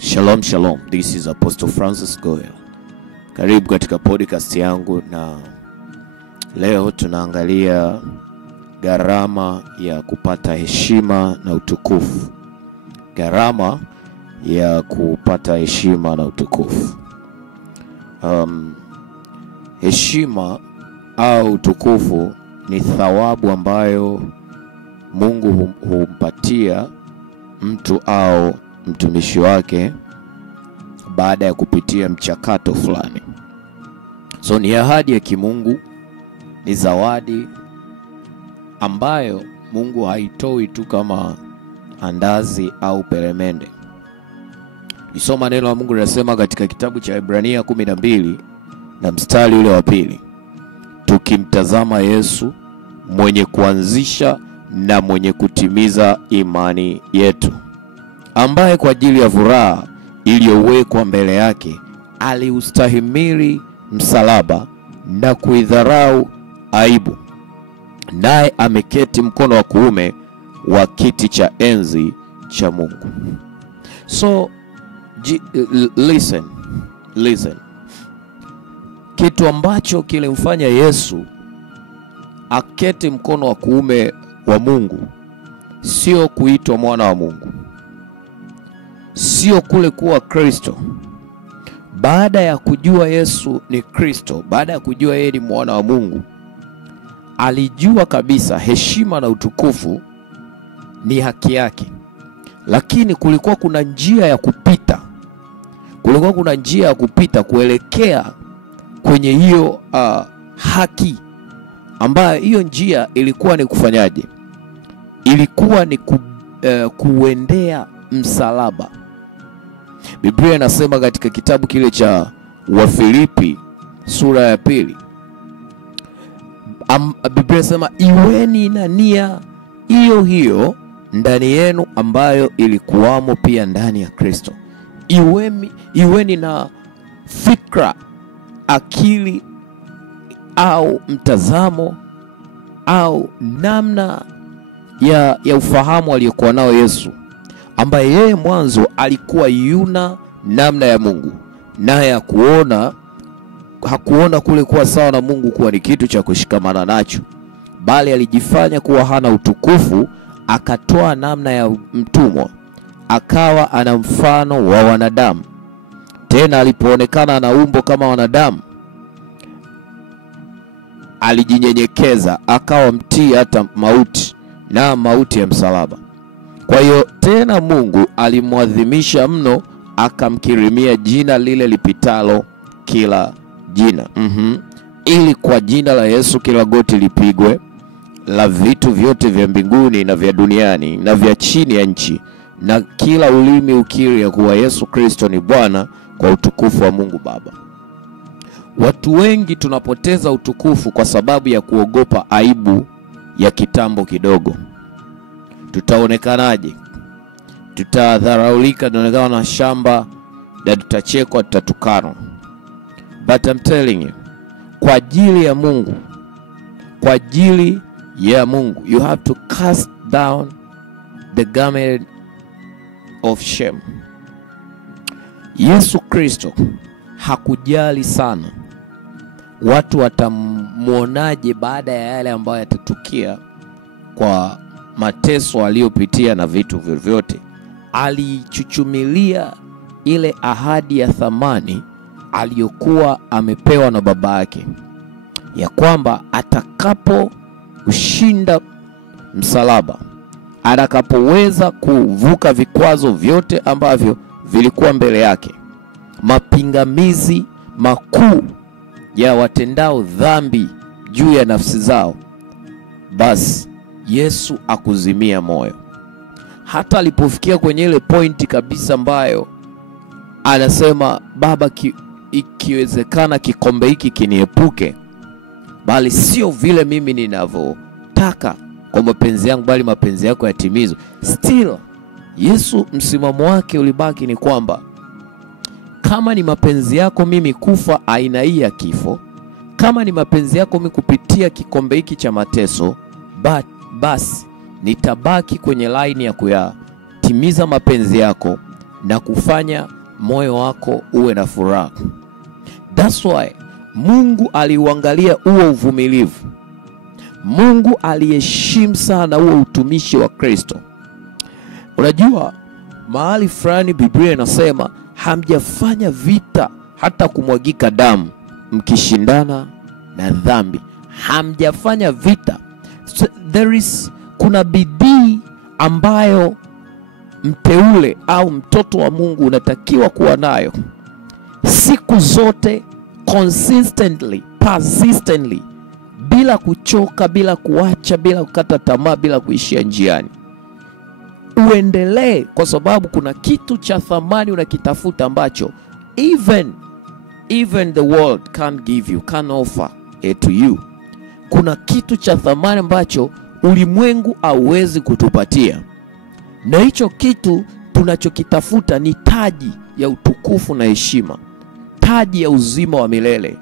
Shalom shalom, this is Apostle Francis Goel. Karibu katika podcast yangu, na leo tunaangalia gharama ya kupata heshima na utukufu. Gharama ya kupata heshima na utukufu. Heshima au utukufu ni thawabu ambayo Mungu humpatia mtu au mtumishi wake baada ya kupitia mchakato fulani. So ni ahadi ya kimungu, ni zawadi ambayo Mungu haitoi tu kama andazi au peremende. Nisoma neno la Mungu linasema katika kitabu cha Ibrania 12 na mstari ule wa 2. Tukimtazama Yesu, mwenye kuanzisha na mwenye kutimiza imani yetu, ambaye kwa ajili ya furaha iliyowekwa mbele yake aliustahimili msalaba na kuidharau aibu, naye ameketi mkono wa kuume wa kiti cha enzi cha Mungu. So listen. Kitu ambacho kilimfanya Yesu aketi mkono wa kuume wa Mungu sio kuitwa mwana wa Mungu, sio kule kuwa Kristo. Baada ya kujua Yesu ni Kristo, baada ya kujua yeye ni mwana wa Mungu, alijua kabisa heshima na utukufu ni haki yake. Lakini kulikuwa kuna njia ya kupita. Kulikuwa kuna njia ya kupita kuelekea kwenye hiyo haki, ambayo hiyo njia ilikuwa ni kufanyaje? Ilikuwa ni kuendea msalaba. Biblia inasema katika kitabu kile cha Wafilipi sura ya 2. Biblia inasema iweni na nia hiyo hiyo ndani yenu ambayo ilikuwamo pia ndani ya Kristo. Iweni na fikra, akili au mtazamo au namna ya ufahamu aliyokuwa nao Yesu, ambaye yeye mwanzo alikuwa yuna namna ya Mungu, naye hakuona kule kuwa sawa na Mungu kuwa ni kitu cha kushikamana nacho, bali alijifanya kuwa hana utukufu, akatoa namna ya mtumwa, akawa ana mfano wa wanadamu. Tena alipoonekana ana umbo kama wanadamu, alijinyenyekeza, akawa mtii hata mauti, na mauti ya msalaba. Kwa hiyo tena Mungu alimwadhimisha mno, akamkirimia jina lile lipitalo kila jina. Ili kwa jina la Yesu kila goti lipigwe, la vitu vyote vya mbinguni na vya duniani na vya chini ya nchi, na kila ulimi ukiri ya kuwa Yesu Kristo ni Bwana, kwa utukufu wa Mungu Baba. Watu wengi tunapoteza utukufu kwa sababu ya kuogopa aibu ya kitambo kidogo. Tutaonekanaje? Tutadharaulika, tunaonekana na shamba, na tutachekwa, tutatukanwa. But I'm telling you, kwa ajili ya Mungu, kwa ajili ya Mungu, you have to cast down the garment of shame. Yesu Kristo hakujali sana watu watamuonaje baada ya yale ambayo yatatukia kwa mateso aliyopitia na vitu vyote. Alichuchumilia ile ahadi ya thamani aliyokuwa amepewa na baba yake, ya kwamba atakapo ushinda msalaba, atakapoweza kuvuka vikwazo vyote ambavyo vilikuwa mbele yake, mapingamizi makuu ya watendao dhambi juu ya nafsi zao, basi Yesu akuzimia moyo. Hata alipofikia kwenye ile pointi kabisa ambayo anasema, Baba, ikiwezekana kikombe hiki kiniepuke, bali sio vile mimi ninavyotaka kwa mapenzi yangu, bali mapenzi yako yatimizwe. Still Yesu msimamo wake ulibaki ni kwamba kama ni mapenzi yako mimi kufa aina hii ya kifo, kama ni mapenzi yako mimi kupitia kikombe hiki cha mateso, basi nitabaki kwenye line ya kuyatimiza mapenzi yako na kufanya moyo wako uwe na furaha. That's why Mungu aliuangalia huo uvumilivu. Mungu aliheshimu sana huo utumishi wa Kristo. Unajua mahali fulani Biblia inasema hamjafanya vita hata kumwagika damu mkishindana na dhambi. Hamjafanya vita. So kuna bidii ambayo mteule au mtoto wa Mungu unatakiwa kuwa nayo siku zote, consistently, persistently, bila kuchoka, bila kuacha, bila kukata tamaa, bila kuishia njiani. Uendelee, kwa sababu kuna kitu cha thamani unakitafuta ambacho even the world can't give you, can't offer it to you. Kuna kitu cha thamani ambacho ulimwengu hauwezi kutupatia. Na hicho kitu tunachokitafuta ni taji ya utukufu na heshima, taji ya uzima wa milele,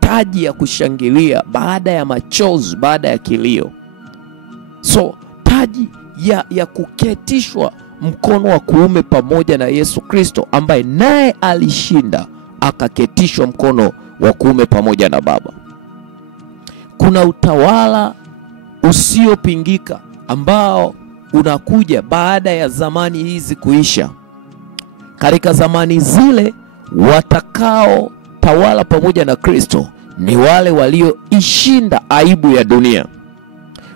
taji ya kushangilia baada ya machozi, baada ya kilio. So taji ya kuketishwa mkono wa kuume pamoja na Yesu Kristo, ambaye naye alishinda akaketishwa mkono wa kuume pamoja na Baba. Kuna utawala usiopingika ambao unakuja baada ya zamani hizi kuisha. Katika zamani zile, watakao tawala pamoja na Kristo ni wale walioishinda aibu ya dunia.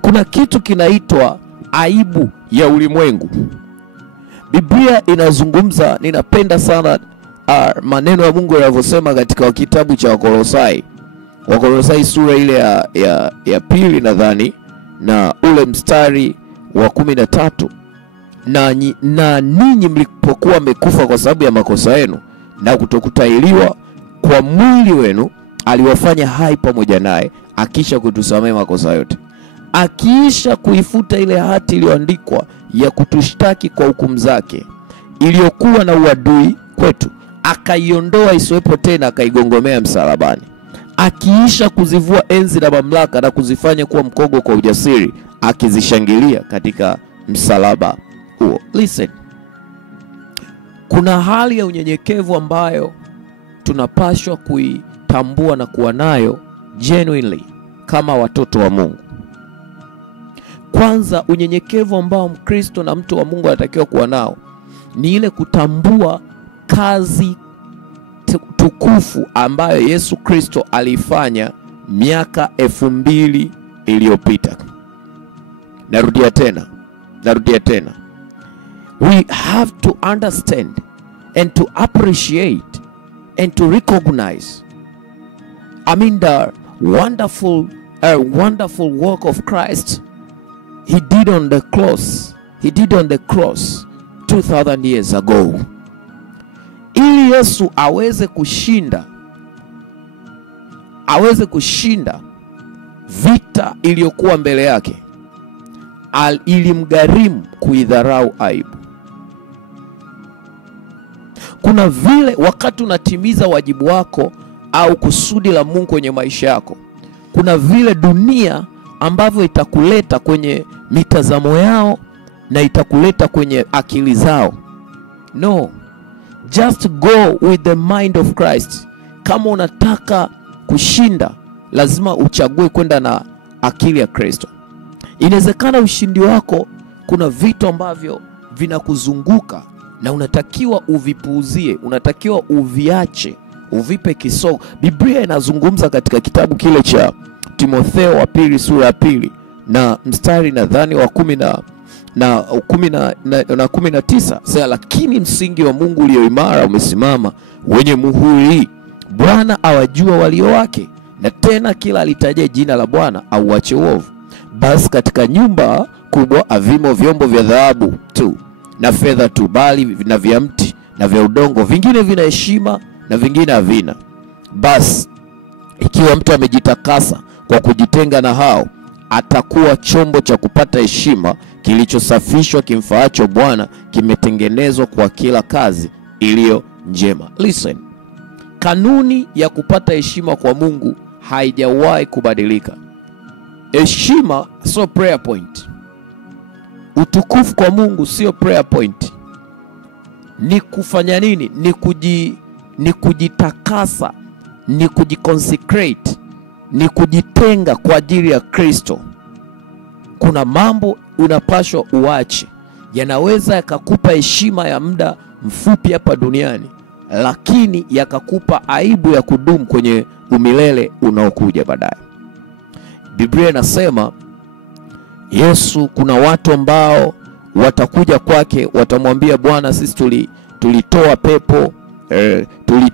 Kuna kitu kinaitwa aibu ya ulimwengu. Biblia inazungumza, ninapenda sana maneno ya Mungu yanavyosema katika kitabu cha Wakolosai sura ile ya pili nadhani, na ule mstari wa 13, na ninyi mlipokuwa mmekufa kwa sababu ya makosa yenu na kutokutahiriwa kwa mwili wenu, aliwafanya hai pamoja naye, akisha kutusamehe makosa yote, akiisha kuifuta ile hati iliyoandikwa ya kutushtaki kwa hukumu zake, iliyokuwa na uadui kwetu, akaiondoa isiwepo tena, akaigongomea msalabani. Akiisha kuzivua enzi na mamlaka na kuzifanya kuwa mkogo kwa ujasiri, akizishangilia katika msalaba huo. Listen, kuna hali ya unyenyekevu ambayo tunapaswa kuitambua na kuwa nayo genuinely kama watoto wa Mungu. Kwanza, unyenyekevu ambao Mkristo na mtu wa Mungu anatakiwa kuwa nao ni ile kutambua kazi tukufu ambayo Yesu Kristo alifanya miaka 2000 iliyopita. Narudia tena. We have to understand and to appreciate and to recognize, the wonderful work of Christ he did on the cross 2000 years ago. Ili Yesu aweze kushinda vita iliyokuwa mbele yake, ilimgharimu kuidharau aibu. Kuna vile wakati unatimiza wajibu wako au kusudi la Mungu kwenye maisha yako, kuna vile dunia ambavyo itakuleta kwenye mitazamo yao na itakuleta kwenye akili zao. No, just go with the mind of Christ. Kama unataka kushinda, lazima uchague kwenda na akili ya Kristo. Inawezekana ushindi wako, kuna vitu ambavyo vinakuzunguka na unatakiwa uvipuuzie, unatakiwa uviache, uvipe kisogo. Biblia inazungumza katika kitabu kile cha Timotheo wa pili sura ya 2 na mstari nadhani wa 19, sasa, lakini msingi wa Mungu ulio imara umesimama, wenye muhuri. Bwana awajua walio wake, na tena kila alitaje jina la Bwana auache uovu. Basi katika nyumba kubwa havimo vyombo vya dhahabu tu na fedha tu, bali na vya mti na vya udongo, vingine vina heshima na vingine havina. Basi ikiwa mtu amejitakasa kwa kujitenga na hao, atakuwa chombo cha kupata heshima, kilichosafishwa, kimfaacho Bwana, kimetengenezwa kwa kila kazi iliyo njema. Listen, kanuni ya kupata heshima kwa Mungu haijawahi kubadilika. Heshima sio prayer point. Utukufu kwa Mungu sio prayer point. ni kufanya nini? Ni kujitakasa, ni kujiconsecrate, ni kujitenga kwa ajili ya Kristo. Kuna mambo unapaswa uache, yanaweza yakakupa heshima ya muda mfupi hapa duniani, lakini yakakupa aibu ya kudumu kwenye umilele unaokuja baadaye. Biblia inasema Yesu, kuna watu ambao watakuja kwake, watamwambia Bwana, sisi tulitoa pepo,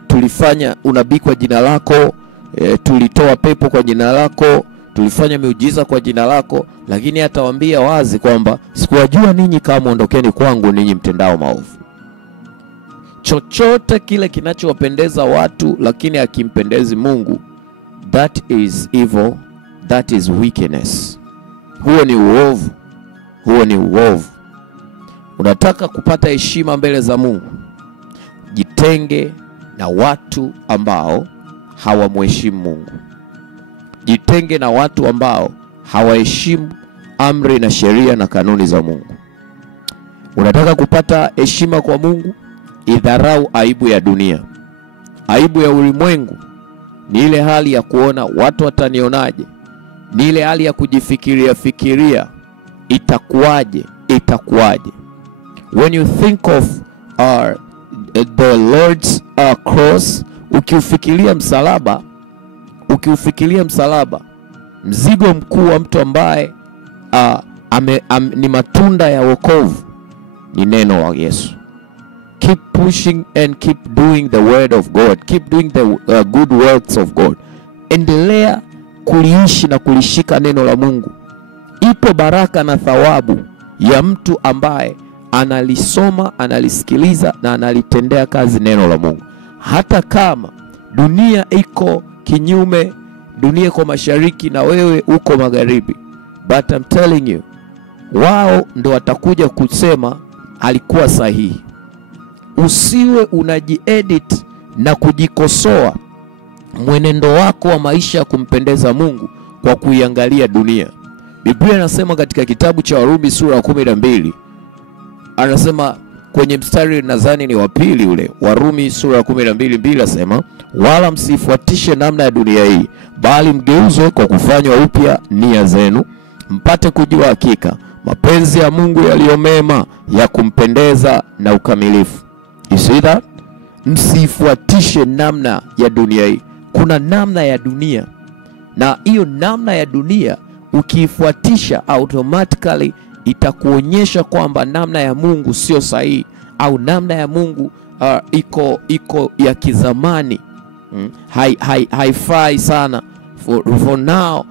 tulifanya unabii kwa jina lako, tulitoa pepo kwa jina lako, tulifanya miujiza kwa jina lako, lakini atawaambia wazi kwamba sikuwajua ninyi, kama ondokeni kwangu ninyi mtendao maovu. Chochote kile kinachowapendeza watu lakini hakimpendezi Mungu, that is evil, that is wickedness. Huo ni uovu, huo ni uovu. Unataka kupata heshima mbele za Mungu, jitenge na watu ambao hawamheshimu Mungu. Jitenge na watu ambao hawaheshimu amri na sheria na kanuni za Mungu. Unataka kupata heshima kwa Mungu, idharau aibu ya dunia. Aibu ya ulimwengu ni ile hali ya kuona watu watanionaje, ni ile hali ya kujifikiria itakuwaje. When you think of the Lord's cross, ukiufikiria msalaba, mzigo mkuu wa mtu ambaye ni matunda ya wokovu, ni neno wa Yesu. Keep pushing and keep doing the word of God. Keep doing the good works of God. Endelea kuliishi na kulishika neno la Mungu. Ipo baraka na thawabu ya mtu ambaye analisoma, analisikiliza na analitendea kazi neno la Mungu. Hata kama dunia iko kinyume, dunia iko mashariki na wewe uko magharibi, but I'm telling you, wao ndo watakuja kusema alikuwa sahihi. Usiwe unajiedit na kujikosoa mwenendo wako wa maisha ya kumpendeza Mungu kwa kuiangalia dunia. Biblia inasema katika kitabu cha Warumi sura 12, anasema kwenye mstari nadhani ni wa pili ule, Warumi sura 12:2 anasema, wala msifuatishe namna ya dunia hii, bali mgeuzwe kwa kufanywa upya nia zenu, mpate kujua hakika mapenzi ya Mungu yaliyo mema, ya kumpendeza na ukamilifu. You see that? Msifuatishe namna ya dunia hii. Kuna namna ya dunia, na hiyo namna ya dunia ukiifuatisha automatically itakuonyesha kwamba namna ya Mungu sio sahihi, au namna ya Mungu iko ya kizamani. Haifai sana. For now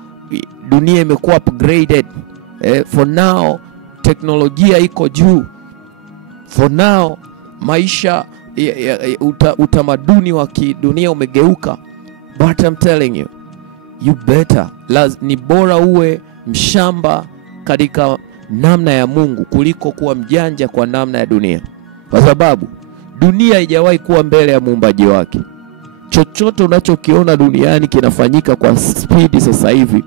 dunia imekuwa upgraded. For now teknolojia iko juu. For now maisha utamaduni wa kidunia umegeuka. But I'm telling you, you better, ni bora uwe mshamba katika namna ya Mungu kuliko kuwa mjanja kwa namna ya dunia. Kwa sababu dunia haijawahi kuwa mbele ya muumbaji wake. Chochote unachokiona duniani kinafanyika kwa speed sasa hivi,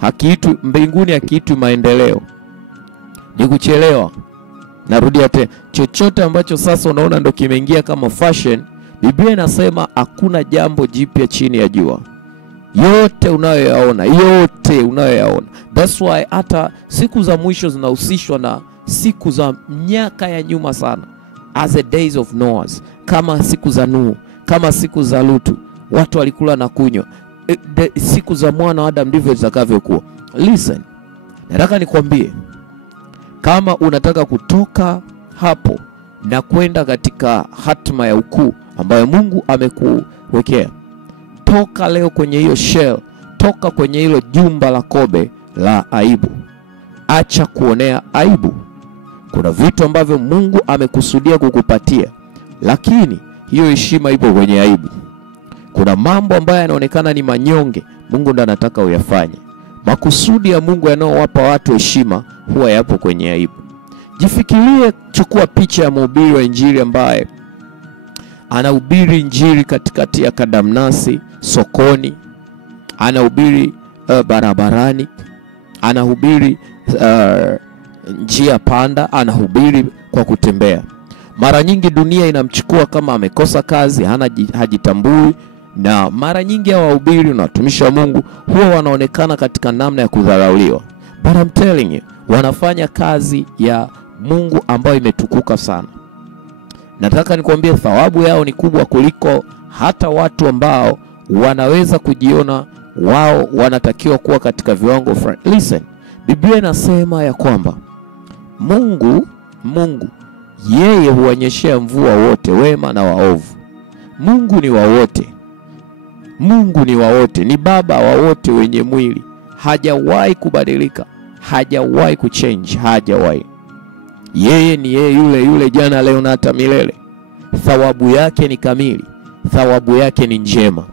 hakiitwi mbinguni, hakiitwi maendeleo, ni kuchelewa. Narudia tena, chochote ambacho sasa unaona ndo kimeingia kama fashion, Biblia inasema hakuna jambo jipya chini ya jua. Yote unayoyaona. That's why hata siku za mwisho zinahusishwa na siku za miaka ya nyuma sana, as the days of Noah, kama siku za Nuhu, kama siku za Lutu, watu walikula na kunywa. Siku za mwana wa Adam ndivyo zitakavyokuwa. Listen, nataka nikwambie, kama unataka kutoka hapo na kwenda katika hatima ya ukuu ambayo Mungu amekuwekea, toka leo kwenye hiyo shell, toka kwenye hilo jumba la kobe la aibu. Acha kuonea aibu. Kuna vitu ambavyo Mungu amekusudia kukupatia, lakini hiyo heshima ipo kwenye aibu. Kuna mambo ambayo yanaonekana ni manyonge, Mungu ndo anataka uyafanye. Makusudi ya Mungu yanayowapa watu heshima huwa yapo kwenye aibu. Jifikirie, chukua picha ya mhubiri wa injili ambaye anahubiri injili katikati ya kadamnasi, sokoni, anahubiri barabarani, anahubiri njia panda, anahubiri kwa kutembea. Mara nyingi dunia inamchukua kama amekosa kazi, hajitambui, na mara nyingi hao wahubiri na watumishi wa Mungu huwa wanaonekana katika namna ya kudharauliwa. But I'm telling you, wanafanya kazi ya Mungu ambayo imetukuka sana. Nataka nikwambie thawabu yao ni kubwa kuliko hata watu ambao wanaweza kujiona wao wanatakiwa kuwa katika viwango fulani. Listen, Biblia inasema ya kwamba Mungu yeye huonyeshea mvua wote, wema na waovu. Mungu ni wa wote. Mungu ni wa wote, ni baba wa wote wenye mwili. Hajawahi kubadilika, hajawahi kuchange, hajawahi. Yeye ni yeye yule jana, leo na hata milele. Thawabu yake ni kamili, thawabu yake ni njema.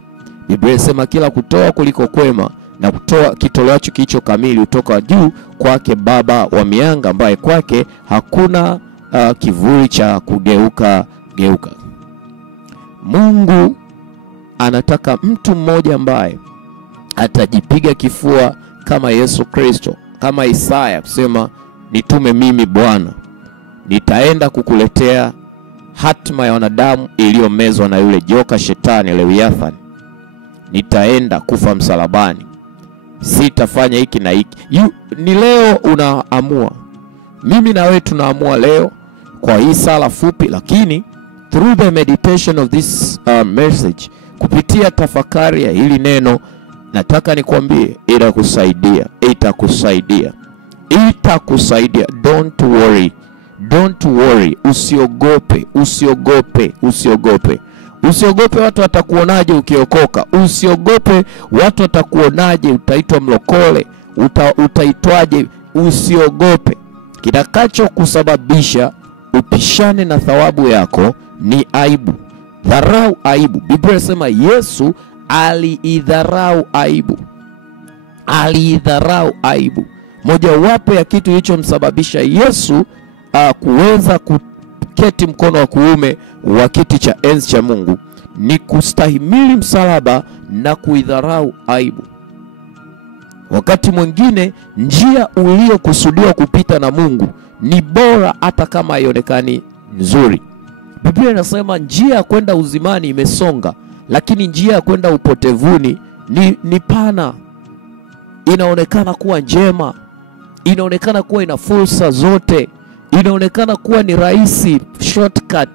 Biblia inasema kila kutoa kuliko kwema na kutoa kitolewacho kilicho kamili kutoka juu kwake Baba wa mianga, ambaye kwake hakuna kivuli cha kugeuka. Mungu anataka mtu mmoja ambaye atajipiga kifua kama Yesu Kristo, kama Isaya kusema, nitume mimi Bwana, nitaenda kukuletea hatima ya wanadamu iliyomezwa na yule joka shetani Leviathan. Nitaenda kufa msalabani, sitafanya hiki na hiki. Ni leo unaamua, mimi na wewe tunaamua leo kwa hii sala fupi, lakini through the meditation of this message, kupitia tafakari ya hili neno, nataka nikwambie itakusaidia. Don't worry, usiogope watu watakuonaje ukiokoka. Usiogope watu watakuonaje utaitwa mlokole, utaitwaje. Usiogope. Kitakacho kusababisha upishane na thawabu yako ni aibu. Dharau aibu. Biblia inasema Yesu aliidharau aibu. Moja wapo ya kitu kilichomsababisha Yesu kuweza kuketi mkono wa kuume wa kiti cha enzi cha Mungu ni kustahimili msalaba na kuidharau aibu. Wakati mwingine njia uliyokusudiwa kupita na Mungu ni bora hata kama haionekani nzuri. Biblia inasema njia ya kwenda uzimani imesonga, lakini njia ya kwenda upotevuni ni pana. Inaonekana kuwa njema, inaonekana kuwa ina fursa zote, inaonekana kuwa ni rahisi, shortcut.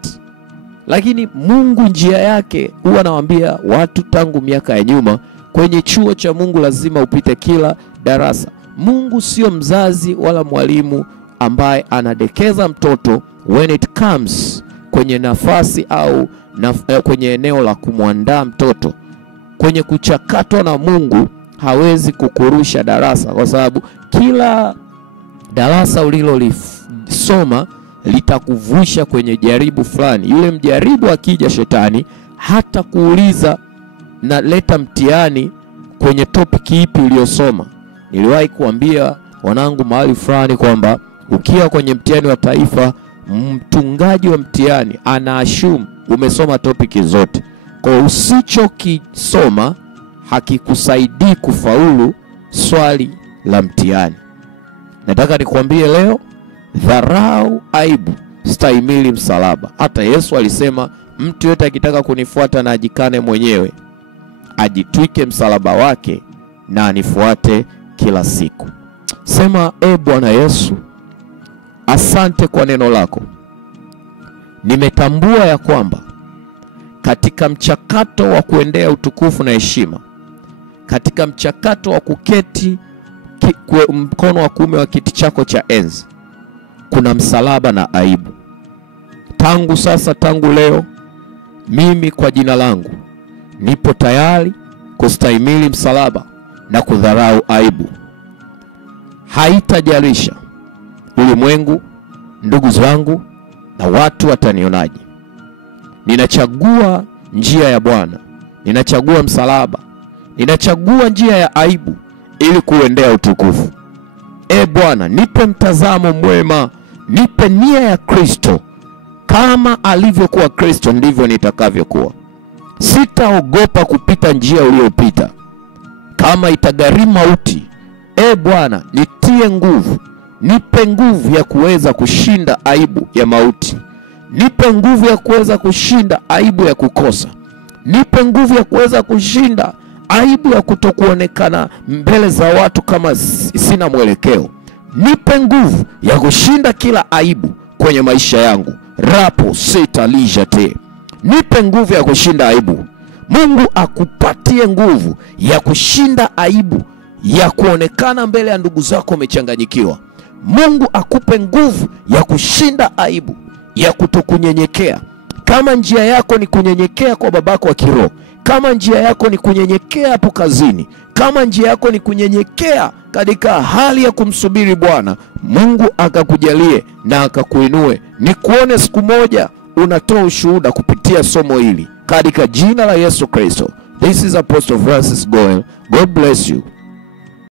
Lakini Mungu njia yake, huwa nawaambia watu tangu miaka ya nyuma, kwenye chuo cha Mungu lazima upite kila darasa. Mungu sio mzazi wala mwalimu ambaye anadekeza mtoto when it comes kwenye nafasi au kwenye eneo la kumwandaa mtoto. Kwenye kuchakatwa na Mungu hawezi kukurusha darasa, kwa sababu kila darasa ulilolisoma litakuvusha kwenye jaribu fulani. Yule mjaribu akija shetani hata kuuliza na leta mtihani kwenye topic ipi uliyosoma. Niliwahi kuambia wanangu mahali fulani kwamba ukiwa kwenye mtihani wa taifa, mtungaji wa mtihani anaassume umesoma topic zote. Kwa usichokisoma hakikusaidii kufaulu swali la mtihani. Nataka nikwambie leo, dharau aibu, stahimili msalaba. Hata Yesu alisema mtu yote akitaka kunifuata na ajikane mwenyewe, ajitwike msalaba wake na anifuate kila siku. Sema, Bwana Yesu, asante kwa neno lako. Nimetambua ya kwamba katika mchakato wa kuendea utukufu na heshima, katika mchakato wa kuketi mkono wa kuume wa kiti chako cha enzi, kuna msalaba na aibu. Tangu sasa, tangu leo, mimi kwa jina langu nipo tayari kustahimili msalaba na kudharau aibu. Haitajalisha ulimwengu, ndugu zangu na watu watanionaje. Ninachagua njia ya Bwana, ninachagua msalaba, ninachagua njia ya aibu ili kuendea utukufu. Bwana, nipe mtazamo mwema, nipe nia ya Kristo. Kama alivyokuwa Kristo ndivyo nitakavyokuwa. Sitaogopa kupita njia uliyopita, kama itagharimu mauti. Bwana, nitie nguvu, nipe nguvu ya kuweza kushinda aibu ya mauti. Nipe nguvu ya kuweza kushinda aibu ya kukosa. Nipe nguvu ya kuweza kushinda aibu ya kutokuonekana mbele za watu kama sina mwelekeo. Nipe nguvu ya kushinda kila aibu kwenye maisha yangu. Rapo seta lijate. Nipe nguvu ya kushinda aibu. Mungu akupatie nguvu ya kushinda aibu ya kuonekana mbele ya ndugu zako umechanganyikiwa. Mungu akupe nguvu ya kushinda aibu ya kutokunyenyekea. Kama njia yako ni kunyenyekea kwa babako wa kiroho, kama njia yako ni kunyenyekea hapo kazini, kama njia yako ni kunyenyekea katika hali ya kumsubiri Bwana, Mungu akakujalie na akakuinue. Nikuone siku moja unatoa ushuhuda kupitia somo hili katika jina la Yesu Kristo. This is Apostle Francis Goel. God bless you.